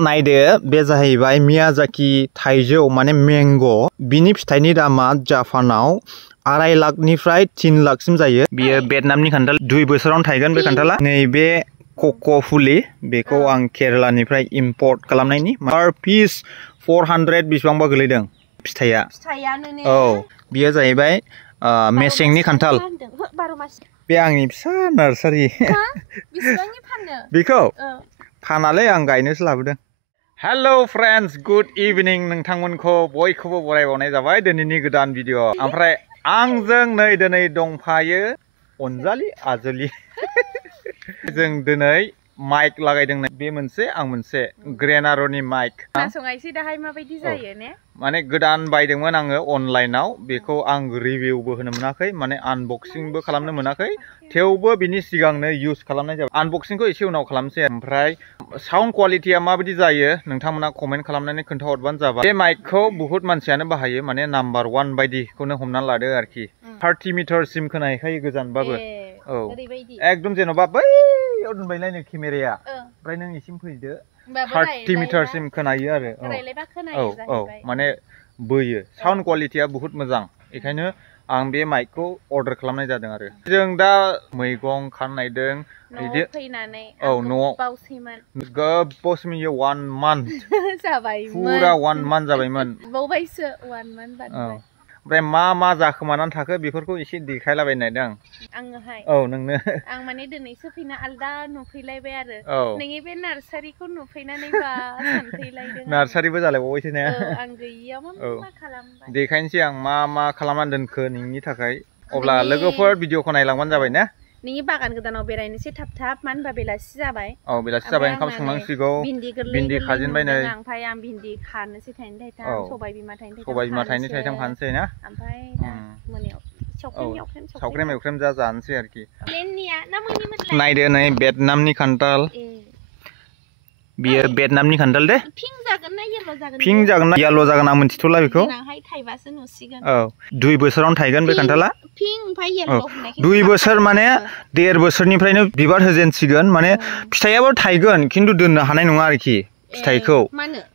नायदो बे जाहैबाय मियाजाकी थाइजौ माने मैंग' बिनि फिथाइनि दामा जापानाव 2.5 लाखनिफ्राय 3 लाखसिम जायो। बियो भियेटनामनि खान्थाल 2 बोसोरावनो थायगोन बे खान्थाला। नैबे कक' फुलि बेखौ आं केरेलानिफ्राय इम्पर्ट खालामनायनि पार पिस 400 बेसेबांबा गोलैदों फिथाइया। औ बियो जाहैबाय मेसेंनि खान्थाल। बे आंनि फिसा नार्सारि। बेखौ फानालै आं गायनोसो लाबोदों। Hello friends, good evening. नोंथांमोनखौ बयखौबो बरायबावनाय जाबाय दिनैनि गोदान भिडिअ। ओमफ्राय आंजों नै दिनै दंफायो अनजालि आजलि। जों दिनै माइक लागायदों। बे मोनसे आं मोनसे ग्रेनार'नि माइक। खोनासंनायसै दाहाय माबायदि जायो ने? माने गोदान बायदोंमोन आङो अनलाइनाव। बेखौ आं रिभिउबो होनो मोनाखै, माने आनबक्सिंबो खालामनो मोनाखै। थेवबो बिनि सिगांनो इउज खालामनाय जाबाय। आनबक्सिंखौ एसे उनाव खालामसै। ओमफ्राय साउन्ड क्वालिटिया माबायदि जायो नोंथांमोना कमेन्ट खालामनानै खोन्थाहरबानो जाबाय। बे माइकखौ बहुत मानसियानो बाहायो, माने नाम्बार 1 बायदिखौनो हमनानै लादो आरोखि। 30 मिटारसिम खोनाहैखायो गोजानबाबो। औ एकदम जेन'बा बैयाव दोनबायलायनो केमेराया, ओमफ्राय नों इसिम फैदो 30 मिटारसिम खोनायो आरो। औ माने बोयो। साउन्ड क्वालिटिया बहुत मोजां। बेखायनो आं बे माइकखौ अर्डार खालामनाय जादों आरो। जों दा मैगं खानायदों बिदि फैनानै न'आव गोबावसिम 1 मान्थ जाबायमोन। फुरा 1 मान्थ जाबायमोन। बावबायसो 1 मान्थ बारबाय। ओमफ्राय मा जाखोमानानै थाखो बेफोरखौ एसे देखायलाबायनो नागिरदों आङोहाय। औ नोंनो। आं माने दिनैसो फैना आलदा नुफैलायबाय आरो। नोंनि बे नार्सारिखौ नुफैनानै बा सानफैलायदों। नार्सारिबो जालायबावबायसो ने? आं गैयियाव मा खालामबाय। देखायनोसै आं मा खालामनानै दोनखो नोंनि थाखाय। अब्ला लोगोफोर भिडिअखौ नायलांबानो जाबाय ने? नोंनि बागान गोदानाव बेरायनोसै थाब मानो होनबा बेलासि जाबाय। औ बेलासि जाबाय, ओंखाम संनांसिगौ। भिन्दि भिन्दि खाजेनबाय नै। ओमफ्राय आं भिन्दि खानोसै थाइनै थाइथाम, सबाय बिमा थाइनै थाइथाम खानोसै ना? ओमफ्राय दा मोनायाव सावख्रेम एवख्रेम जानोसै आरोखि। नायदो नै भियेटनामनि खान्थाल। बियो भियेटनामनि खान्थाल दे। पिंक जागोन ना येल्ल' जागोन? पिंक जागोन ना येल्ल' जागोन आं मिन्थिथ'ला बेखौ। देनांहाय थाइबासो नुसिगोन। औ 2 बोसोरावनो थायगोन बे खान्थाला। पिंक ओमफ्राय येल्ल' होननायखाय 2 बोसोर माने 1.5 बोसोरनिफ्रायनो बिबार होजेनसिगोन। माने फिथाइयाबो थायगोन खिन्थु दोननो हानाय नङा आरोखि फिथाइखौ।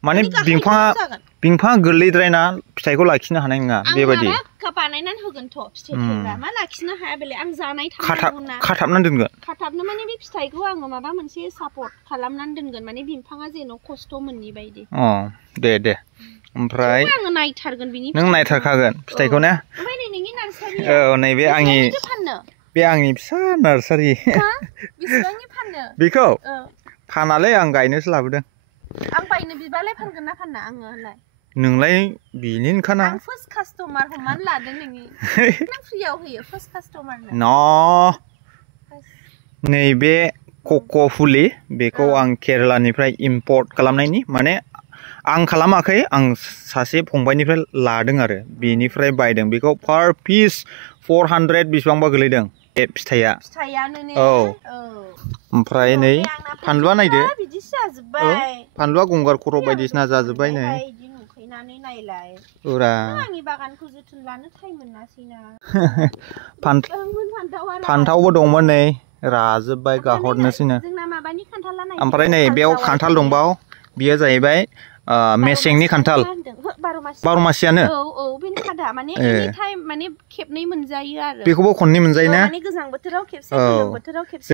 माने बिफाङा गोरलैद्रायना फिथाइखौ लाखिनो हानाय नङा बेबायदि। बानायनानै होगोनथ' फिथाइ थायग्रा। मा लाखिनो हाया बेलाय? आं जानाय थांनांगौना। खाथाबनानै दोनगोन। खाथाबनो माने बे फिथाइखौ आङो माबा मोनसे सापर्ट खालामनानै दोनगोन, माने बिफाङा जेन' खस्थ' मोननि बायदि। दे। ओमफ्राय आङो नायथारगोन बिनि। नों नायथारखागोन फिथाइखौ ने? ओमफ्राय नोंनि नार्सारिया? औ नैबे आंनि फिसा नार्सारि। बेसेबांनि फाननो? बेखौ फानालै आं गायनोसो लाबोदों। आं बायनो बिबालाय फानगोन ना फाना आङोलाय? नोंलाय बेनिनोखाना। आं फार्स्ट कास्टमार हमनानै लादों नोंनि। नों फ्रियाव होयो फार्स्ट कास्टमारनो? नैबे कक' फुलि बेखौ आं केरेलानिफ्राय इम्पर्ट खालामनायनि, माने आं खालामाखै, आं सासे फंबायनिफ्राय लादों आरो। बेनिफ्राय बायदों। बेखौ पार पिस 400 बेसेबांबा गोलैदों बे फिथाइया। औ ओमफ्राय नै फानलुआ नायदो। फानलुआ गंगार खर' बायदिसिना जाजोब्बाय नै। आंनि बागानखौ जोथोन लानो टाइम मोनासैना। फान्थावबो दंमोन नै, राजोब्बाय गाहरनोसैनो। ओमफ्राय नै बेयाव खान्थाल दंबाव। बियो जाहैबाय मेसेंनि खान्थाल। 12 मासियानो। खेबनै मोनजायो आरो। बेखौबो खननै मोनजायो ना? गोजां बोथोराव खेबसे, गोलोम बोथोराव खेबसे।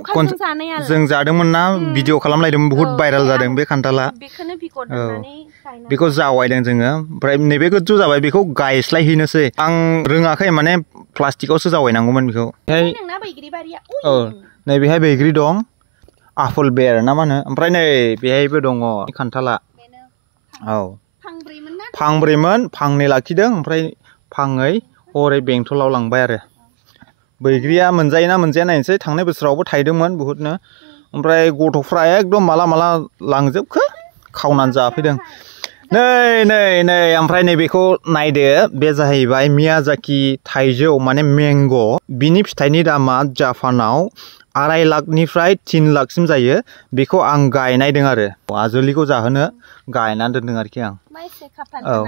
जों जादोंमोन ना, भिडिअ खालामलायदोंमोन, बहुत भाइरेल जादों बे खान्थाला। बेखौ जावायदों जोङो। ओमफ्राय नैबे गोजौ जाबाय, बेखौ गायस्लायहैनोसै। आं रोङाखै, माने प्लास्टिकआवसो जावायनांगौमोन बेखौ। औ नैबेहाय बैग्रि दं, आफल बेर ना मा होनो। ओमफ्राय नै बेहायबो दङ खान्थाला। औ फांब्रैमोन, फांनै लाखिदों, ओमफ्राय फांनै हरै बेंथलाव लांबाय आरो। बैग्रिया मोनजायोना मोनजाया नायनोसै। थांनाय बोसोरावबो थायदोंमोन बहुतनो। ओमफ्राय गथ'फ्रा एकदम माला लांजोबखो, खावनानै जाफैदों। नै ओमफ्राय नैबेखौ नायदो। बे जाहैबाय मियाजाकी थाइजौ माने मैंग'। बिनि फिथाइनि दामा जापानाव 2.5 लाखनिफ्राय 3 लाखसिम जायो। बेखौ आं गायनायदों आरो। आजोलिखौ जाहोनो गायनानै दोनदों आरोखि आं। औ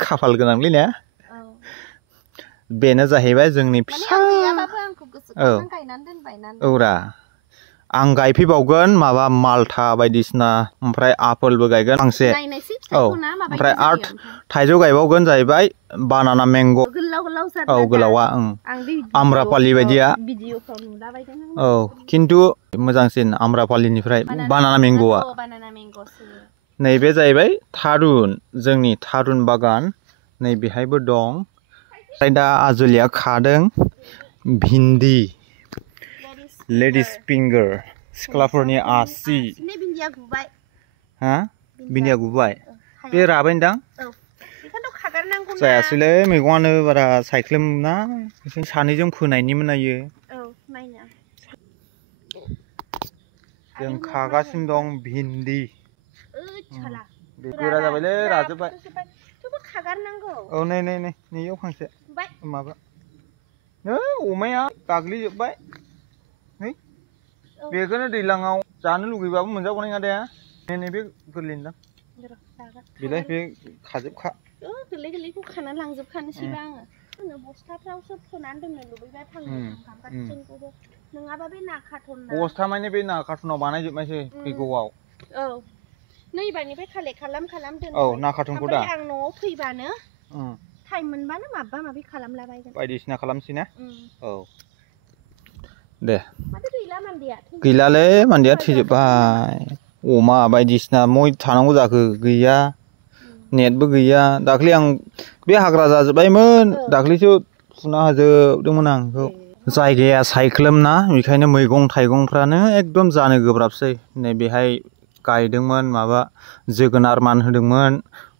खाफाल गोनांलै ने? बेनो जाहैबाय जोंनि फिसा। औरा आं गायफैबावगोन माबा माल्टा बायदिसिना ओमफ्राय आपेलबो गायगोन फांसे औ ओमफ्राय आर्ट थाइजौ गायबावगोन जाहैबाय बानाना मेंग' औ गोलावा आम्रापालि बायदिया औ खिन्थु मोजांसिन आम्रापालिनिफ्राय बानाना मेंग'आ नैबे जाहैबाय थारुन जोंनि थारुन बागान नैबेहायबो दं ओमफ्राय दा आजुलिया खादों भिन्दि लेडिस फिंगार सिख्लाफोरनि आसि हा भिन्दिया गुबाय बे राबायदां जायासैलै मैगङानो बारा सायख्लुम ना सानैजों फोनायनिमोन आयो जों खागासिनो दं भिन्दि गोरा जाबायलै राजोब्बाय औ नै नै नै नैयाव फांसे माबा नै अमाया गाग्लिजोब्बाय नै बेखौनो दैज्लाङाव जानो लुगैबाबो मोनजागौनाय नङा दे नैबे गोरलैदां बेलाय बे खाजोबखा गोरलैखौ खानानै लांजोबखानोसैबा आङो बस्थाफ्रावसो फोनानै दोननो लुबैबाय फांसेखौबो नङाबा बे ना कार्टन बस्था माने बे ना कार्टुनाव बानायजोबनायसै फैगौआव औ नैबारनिफ्राय कालेक्ट खालाम दोन औ ना कार्टुनखौ दा आं न'आव फैबानो टाइम मोनबानो माबा माबि खालामलाबायगोन बायदिसिना खालामसै ना औ दे माथो गैला मान्दिया गैलालै मान्दिया थैजोब्बाय अमा बायदिसिना मय थानांगौ जाखो गैया नेटबो गैया दाख्लै आं बे हाग्रा जाजोब्बायमोन दाख्लैसो फुना होजोबदोंमोन आं बेखौ जायगाया सायख्लुम ना बेखायनो मैगं थाइगंफ्रानो एकदम जानो गोब्राबसै नै बेहाय गायदोंमोन माबा जोगोनार मान होदोंमोन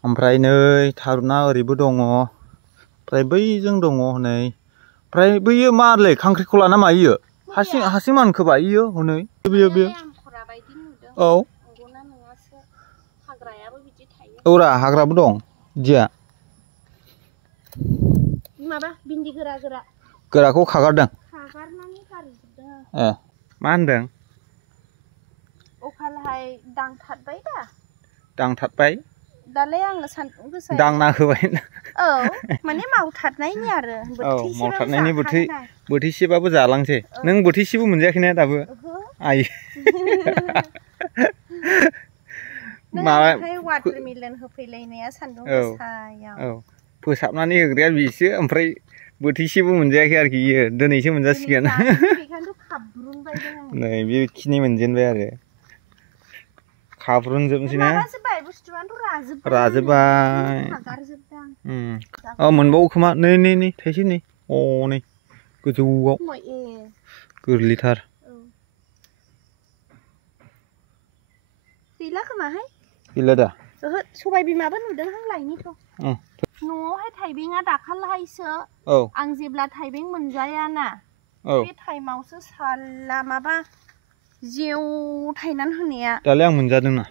ओमफ्राय नै थारुना ओरैबो दङ ओमफ्राय बैजों दङ हनै ओमफ्राय बैयो मालै खांख्रिखला ना मायो हारसिं मानखोबा इयो हनै बेयो औ औरा हाग्राबो दं दिया माबा भिन्दि गोराखौ खागारदों ए मा होनदों अखालहाय दांथारबाय दा दांथारबाय दालाय आङो सान्दुं गोसा दांना होबाय औ माने मावथारनायनि आरो औ मावथारनायनि बोथिसेबाबो जालांसै नों बोथिसेबो मोनजायाखैना दाबो आइ माबा वाटारमेलन होफैलायनाया सान्दुं गोसायाव औ फोसाबनानै होग्राया बिसो ओमफ्राय बोथिसेबो मोनजायाखै आरोखि इयो दिनैसो मोनजासिगोन नै बेखिनि मोनजेनबाय आरो खाब्रुनजोबनोसै ना राजोब्बाय औ मोनबावो खोमा नै नै नै थाइसे नै नै गोजौआव गोरलैथार गैला खोमाहाय गैला दा ओहो सबाय बिमाबो नुदोंहां लायनिथ' न'आवहाय थाइबेंआ दाखालहायसो आं जेब्ला थाइबें मोनजायाना बे टाइमावसो साला माबा जेव थायनानै होनाया दालाय आं मोनजादोंना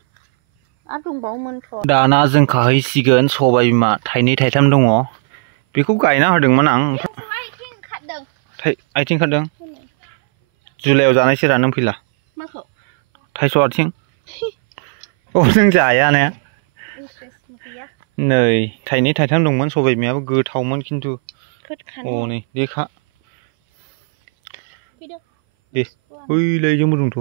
आरो दंबावोमोनथ' दाना जों खाहैसिगोन सबाय बिमा थाइनै थाइथाम दङ बेखौ गायना होदोंमोन आं आथिं खादों जुलाइयाव जानायसै रा नों फैला माखौ थाइस' आथिं नों जाया ने नै थाइनै थाइथाम दंमोन सबाय बिमायाबो गोथावमोन खिन्थु नै देखा दे ओइलाय जोंबो दंथ'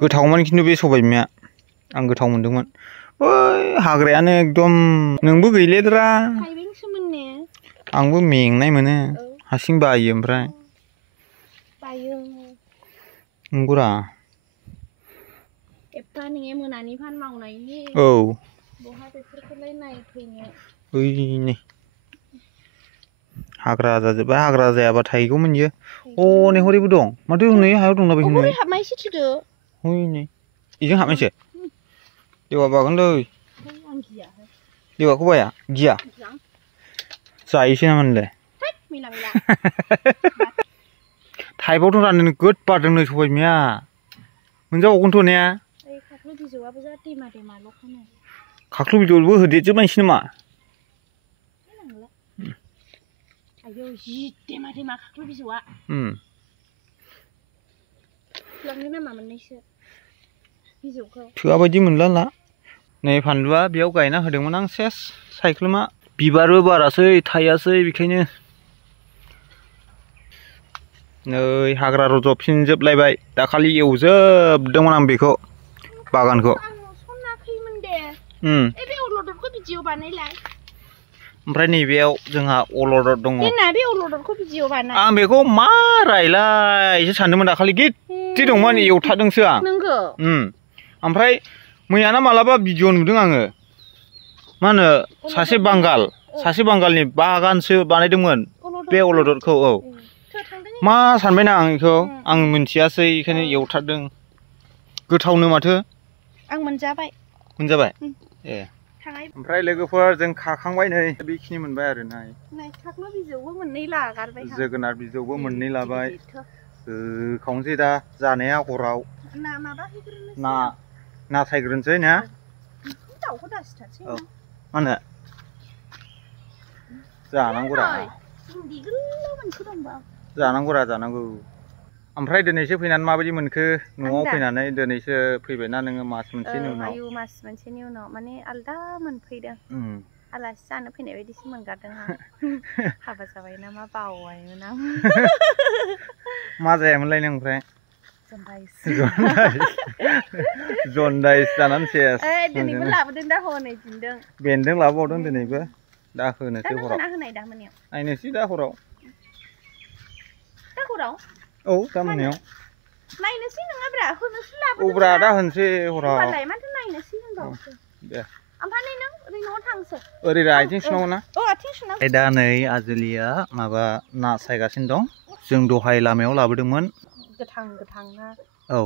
गोथावमोन खिन्थु बे सबाय बिमाया आं गोथाव मोनदोंमोन ओइ हाग्रायानो एकदम नोंबो गैलेद्रा आंबो मेंनाय मोनो हारसिं बायो ओमफ्राय नंगौरा एफा नोङो मोनानि फान मावनायनि औ बहा बेफोरखौलाय नायफैनो ओइ नै हाग्रा जाजोब्बाय हाग्रा जायाबा थायगौमोन इयो नै हरैबो दं माथो नै हायाव दंना बै हनै हाबनायसो थुदो हनै नै इजों हाबनायसो देवा बागोनलै देवाखौ बाया गिया जायोसै नामा नोंलाय थाइबावथ' राननो नोगोद बारदों नै सबाय बिमाया मोनजाबावगोनथ' ने खाख्लौ बिजौबो होदेरजोबनायसै नामा आयौ जि देमा देमा खाख्लौ बिजौआ लांनो नामा मोननैसो बिजौखौ थोआ बायदि मोनला नै फानलुआ बेयाव गायना होदोंमोन आं सेस सायख्लुमा बिबारबो बारासै थायासै बेखायनो नै हाग्रा रज'फिनजोबलायबाय दाखालि एवजोबदोंमोन आं बेखौ बागानखौ ओमफ्राय नैबेयाव जोंहा अलदद दङ आं बेखौ मा रायलायसो सानदोंमोन दाखालि गिदिर दंमोन एवथारदोंसो आं ओमफ्राय मैयाना मालाबा भिडिअ नुदों आङो मा होनो सासे बांगालनि बागानसो बानायदोंमोन बे अलददखौ औ मा सानबायना आं बेखौ आं मिन्थियासै बेखायनो एवथारदों गोथावनो माथो आं मोनजाबाय ए ओमफ्राय लोगोफोर जों खाखांबाय नै बेखिनि मोनबाय आरो ना जोगोनार बिजौबो मोननै लाबाय खावनोसै दा जानाया हराव ना सायग्रोनोसै ना मा होनो जानांगौ ओमफ्राय दिनैसो फैनानै माबायदि मोनखो न'आव फैनानै दिनैसो फैबायना नोङो मास मोनसेनि उनाव माने आलदा मोनफैदों आलासि जानो फैनाय बायदिसो मोनगारदों आं हाबा जाबाय नामा बावबायमोन आं मा जायामोनलाय नों ओमफ्राय जनदाइस जानानै सेस दिनैबो लाबोदों दा हनै दिनदों बेन्दों लाबोबावदों दिनैबो दा होनोसै हराव नायनोसै दा हराव औ दा मोनायाव नायनोसै नङाब्रा होनोसै लाबोदों औब्रा दा होनोसै हराव माथो नायनोसै होनबावसो दे ओमफ्राय नों ओरै न'आव थांसै ओरै आथिं सुनांगौ ना दा नै आजोलिया माबा ना सायगासिनो दं जों दहाय लामायाव लाबोदोंमोन गोथां ना औ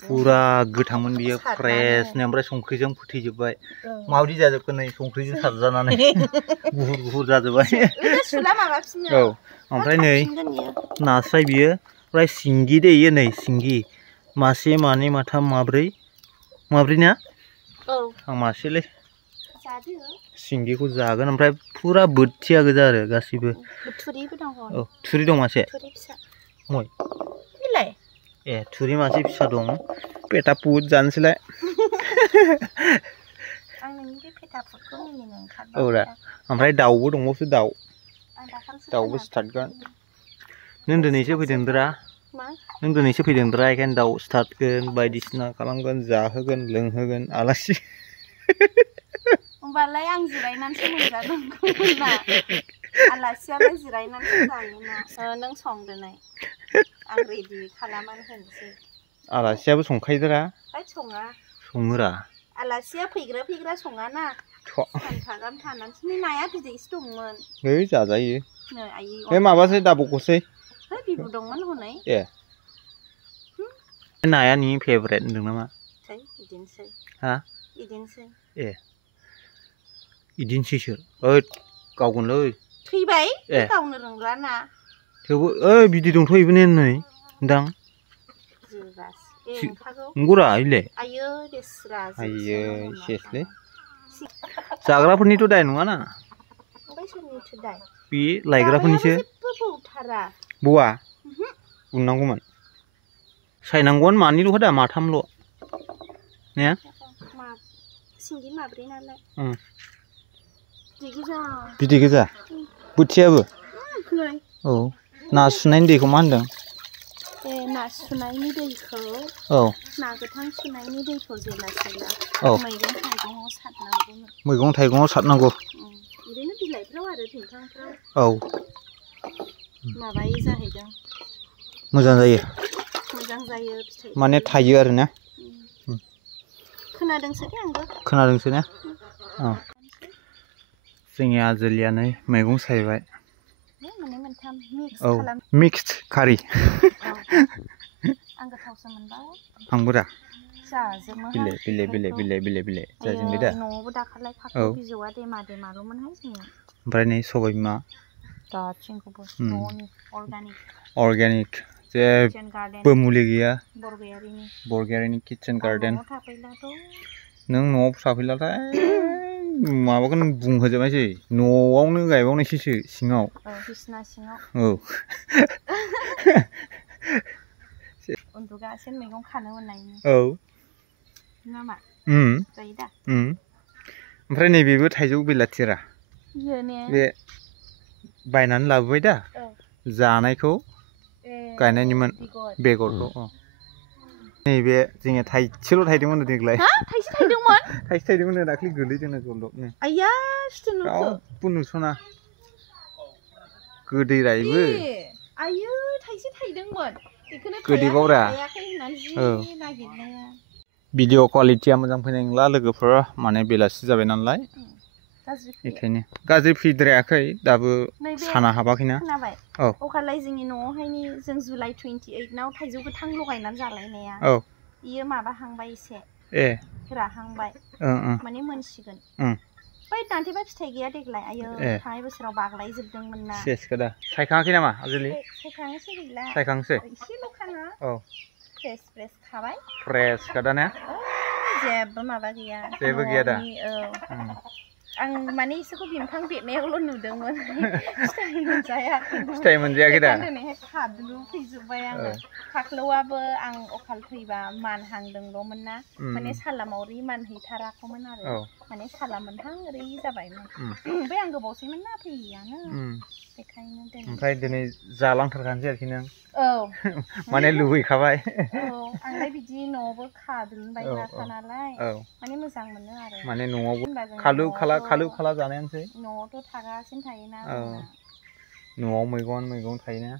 फुरा गोथांमोन बियो फ्रेशनो ओमफ्राय संख्रिजों फोथैजोबबाय माबायदि जाजोबखो नै संख्रिजों सारजानानै गुफुर जाजोबबाय औ ओमफ्राय नै नास्राय बियो ओमफ्राय सिंगि दे इयो नै सिंगि मासे मानै माथाम माब्रै ना आं मासेलै सिंगिखौ जागोन ओमफ्राय फुरा बोथिया गोजा आरो गासिबो औ थुरि दं मासे ए थुरि मासे फिसा दं पेटा पुट जानोसैलाय औरा ओमफ्राय दाउबो दंबावसो दाउबो सिथारगोन नों दिनैसो फैदोंब्रा बेखायनो दाउ सिथारगोन बायदिसिना खालामगोन जाहोगोन लोंहोगोन आलासि होमबालाय आं जिरायनानैसो मोनजानांगौमोन ना आलासियालाय जिरायनानैसो जायोना नों संदोनाय आं रेडि खालामनानै होनोसै आलासियाबो संखायोदरा सङोरा आलासिया फैग्रा सङाना सानफा गाहाम थानानैसो नाया बिदैसो दंमोन है जाजायो बे माबासै दाबखौसै बिबु दंमोन हनै ए नाया नोंनि फेभरेट होनदों नामा बिदिनोसै ए बिदिनोसैसो ओइ गावगोनलै थैबाय गावनो रोंला ना थेवबो ओइ बिदै दंथ' इबो नै दां नंगौरा इलाय आयो सेसलै जाग्राफोरनिथ' दाय नङाना बे लायग्राफोरनिसो बौआ उननांगौमोन सायनांगौआनो मानैल' दा माथामल' ने सिंगि माब्रै नालाय बिदै गोजा बोथियाबो औ ना सुनायनि दैखौ मा होनदों ना सुनायनि दैखौ ना गोथां सुनायनि दैखौ जेला मैगं थाइगङाव सारनांगौ ओरैनो बिलाइफ्राव आरो बिफांफ्राव औ माबायो जाहैदों मोजां जायो फिथाइ माने थायो आरो ना खोनादोंसो ने जोंनि आजोलिया नै मैगं सायबाय औ मिक्सड कारि आंबोरा बिलाइ जाजोबबाय दा ओमफ्राय नै सबाय बिमा अर्गेनिक जेबो मुलि गैया बरगयारिनि किटचेन गार्डेन नों न'आव थाफैब्लाथाय माबाखौनो बुंहोजोबनायसै न'आवनो गायबावनायसैसो सिङाव औ उन्दुगासिनो मैगं खानो मोननायनि औ ओमफ्राय नैबेबो थाइजौ बिलाथिरा बे बायनानै लाबोबाय दा जानायखौ गायनायनिमोन बेगरखौ नैबे जोंनिया थाइसेल' थाइदोंमोन देग्लाय थाइसे थाइदोंमोन थाइसे थाइदोंमोन दाख्लि गोलैदोंनो जलदनो आइया सिथुनुखौ रावबो नुस'ना गोदै रायबो आइयो थाइसे थाइदोंमोन बेखौनो गोदैबावरा थायाखै होननानै जि नागिरनाया भिडिअ क्वालिटिया मोजां फैनाय नंला लोगोफोर माने बेलासि जाबाय नालाय बेखायनो गाज्रि फैद्रायाखै दाबो साना हाबाखैना औ अखालाय जोंनि न'आवहायनि जों जुलाइ 28 थाइजौ गोथां लगायनानै जालायनाया बियो माबाहांबाय एसे राहांबाय माने मोनसिगोन बै दान्थेबा फिथाइ गैया देग्लाय आयो थांनाय बोसोराव बाग्लायजोबदोंमोन ना सेसखोदा सायखाङाखै नामा आजोलि सायखाङासै गैला सायखांसै एसेल'खाना फ्रेस फ्रेस खाबाय फ्रेस खादा ना जेबो माबा गैया जेबो गैया दा आं माने इसोरखौ बिफां बेरनायावल' नुदोंमोन फिथाइ मोनजायाखै दा दिनैहाय खादुलु फैजोब्बाय आङो खाख्लौआबो आं अखाल फैबा मानहांदोंल'मोन ना माने सालामावरि मानहैथाराखैमोन आरो माने साला मोनहां ओरै जाबायमोन ओमफ्राय आं गोबावसैमोन ना फैयैयानो बेखायनो ओमफ्राय दिनै जालांथारखानोसै आरोखि नों माने लुबैखाबाय आंलाय बिदि न'आवबो खादुनबायग्राखा नालाय माने मोजां मोनो आरो माने न'आवबो खालु खाला जानायानोसै न'आवथ' थागासिनो थायोना न'आव मैगं थायोना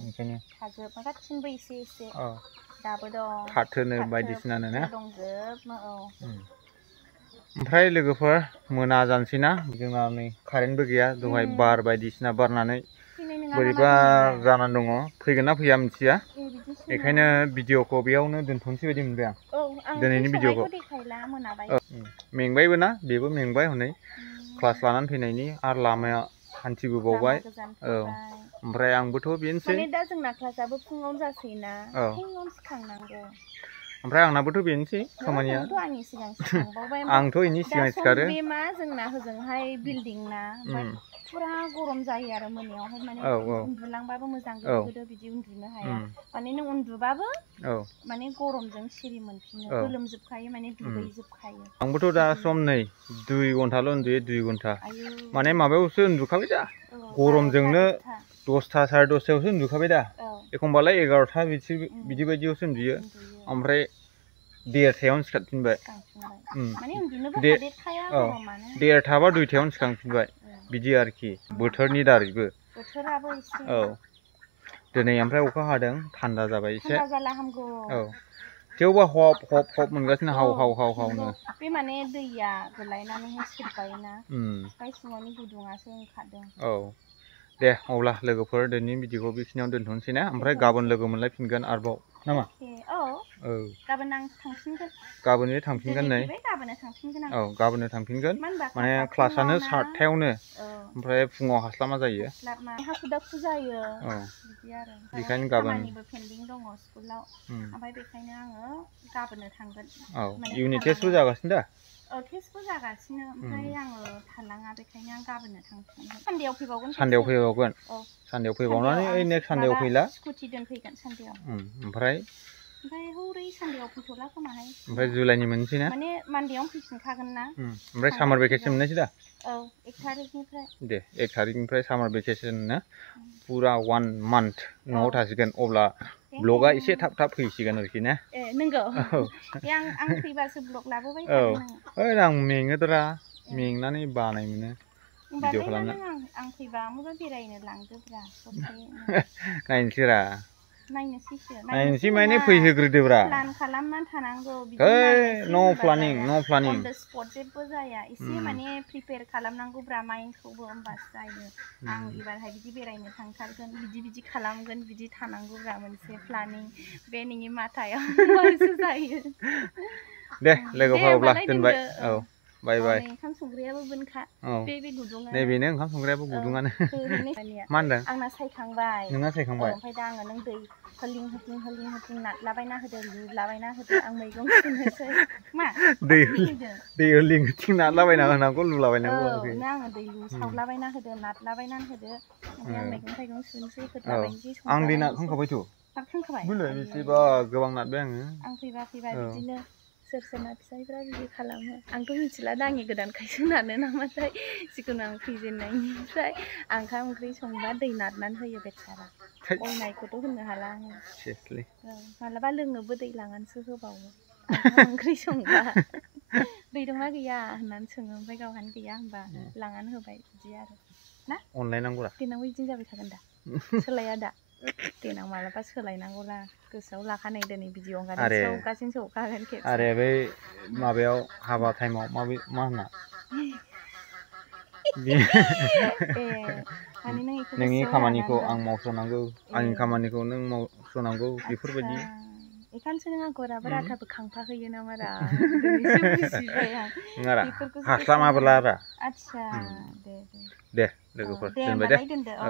ओंखायनो थाजोब गासिनोबो एसे एसे दाबो दं फाथोनो बायदिसिनानो ना दंजोबो ओमफ्राय लोगोफोर मोना जानोसै ना जोंना नै कारेन्टबो गैया दहाय बार बायदिसिना बारनानै बोरैबा जानानै दङ फैगोन ना फैया मिथिया बेखायनो भिडिअखौ बेयावनो दोनथ'नोसै बायदि मोनबाय आं दिनैनि भिडिअखौ मेंबायबो ना बेबो मेंबाय हनै क्लास लानानै फैनायनि आरो लामाया हान्थिबोबावबाय ओमफ्राय आंबोथ' बेनोसै दा जोंना क्लासाबो फुङावनो जासैना फुङावनो सिखारनांगौ ओमफ्राय आंनाबोथ' बेनोसै खामानिया आंथ' इनि सिगां सिखारो बे मा जोंना होजोंहाय बिल्डिं ना फुरा गरम जायो आरो मोनायावहाय माने उन्दुलांबाबो मोजां गोदो बिदि उन्दुनो हाया माने नों उन्दुबाबो माने गरमजों सिरि मोनफिनो गोलोमजोबखायो माने दुगैजोबखायो आंबोथ' दा सम नै 2 घन्टाल' उन्दुयो 2 घन्टा माने माबायावसो उन्दुखाबाय दा गरमजोंनो 10टा साराय 10टायावसो उन्दुखाबाय दा एखमबालाय 11टा बिदि बायदियावसो उन्दुयो ओमफ्राय 1:30टायावनो सिखारफिनबाय 1:30 बा 2टायावनो सिखारफिनबाय बिदि आरोखि बोथोरनि दारैबो दिनै ओमफ्राय अखा हादों थान्दा जाबाय एसे थेवबो हब मोनगासिनो हाव हावनो बे माने दैया गोलायनानैहाय सिरबायना ओमफ्राय सिङावनि गुदुङासो ओंखारदों दे अब्ला लोगोफोर दिनैनि भिडिअखौ बेखिनियाव दोनथ'नोसै ना ओमफ्राय गाबोन लोगो मोनलायफिनगोन आरोबाव नामा गाबोन थांफिनगोन नै गाबोननो थांफिनगोन माने क्लासानो 7टायावनो ओमफ्राय फुङाव हास्लाबा जायो बेखायनो गाबोन इउनिट टेस्टबो जागासिनो दा टेस्टबो जागासिनो ओमफ्राय आङो थालाङा बेखायनो आं गाबोननो थांफिनगोन सानदेआव फैबावगोन सानदेआव फैबावनानै ओइ नेक्स्ट सानदेआव फैला स्कुटि दोनफैगोन सानदेआव ओमफ्राय हौरै सानदेआव फैथ'ला खोमाहाय ओमफ्राय जुलाइनि मोनसै ना माने मानदेआवनो फैफिनखागोन ना ओमफ्राय सामार भेकेसन मोननोसै दा 1 थारिखनिफ्राय दे 1 थारिखनिफ्राय सामार भेकेसन ना पुरा 1 मान्थ न'आव थासिगोन अब्ला ब्लगा एसे थाब फैसिगोन आरोखि ना नंगौ आं फैबासो ब्लग लाबोबाय थागोन आं मेङोद्रा मेंनानै बानाय मोनो भिडिअ खालामनो आं फैबा मोजां बेरायनो लांदोब्रा नायनोसै रा नायनोसै माने फैहोग्रोदोब्रा प्लान खालामनानै थानांगौ नो प्लानिं स्पट जेबो जाया एसे माने प्रिपेयार खालामनांगौब्रा माइन्डखौबो होमबासो जायो आं एबारहाय बिदि बेरायनो थांथारगोन बिदि खालामगोन बिदि थानांगौब्रा मोनसे प्लानिं बे नोंनि माथायाव जायो दे लोगोफोर अब्ला दोनबाय बाय ओंखाम संग्रायाबो बोनखा बे गुदुङा बेनो ओंखाम संग्रायाबो गुदुङानो मा होनदों आंना सायखांबाय नोंना सायखांबाय ओमफ्राय दा आङो नों दै होलिं होथिं नादलाबायना होदो लुलाबायना होदो आं मैगं सुनोसै मा दै होलिं होथिं नादलाबायना होनांगौ लुलाबायनांगौ आङो दै सावलाबायना होदो नादलाबायनानै होदो ओमफ्राय आं मैगं थाइगं सुनोसै होदलाबायनोसै आं दै नादखांखाबायथ' बेसेबा गोबां नादबाय आं फैबा बिदिनो सोर ना फिसाइफ्रा बिदि खालामो आंथ' मिथिला दा आंनि गोदानखायसो नानो नामाथाय जिखुनु आं फैजेननायनिफ्राय ओंखाम ओंख्रि संबा दै नादनानै होयो बेचारा अयनायखौथ' होननो हाला आङो सेसलै मालाबा लोङोबो दै लांनानैसो होबावो ओंख्रि संबा दै दंना गैया होननानै सोङो ओमफ्राय गावहानो गैया होनबा लांनानै होबाय बिदि आरो ना अनलायनांगौ देनांबो बिदिनो जाबाय थागोन दा सोलाया दा देनां मालाबा सोलायनांगौला गोसोआव लाखानाय दिनै भिडिअ ओंखारदों सौगासिनो सौखागोन खेबसे आरो बै माबायाव हाबा टाइमाव मा होनना नोंनि खामानिखौ आं मावस'नांगौ आंनि खामानिखौ नों मावस'नांगौ बेफोरबायदि बेखायनोसो नों आंखौ राबो राथाबो खांफाहैयो नामा रा दिनैसो बुजिबाय आं बेफोरखौसो हास्लाबाब्ला आरो आदसा दे लोगोफोर दोनबाय दे दोनदो औ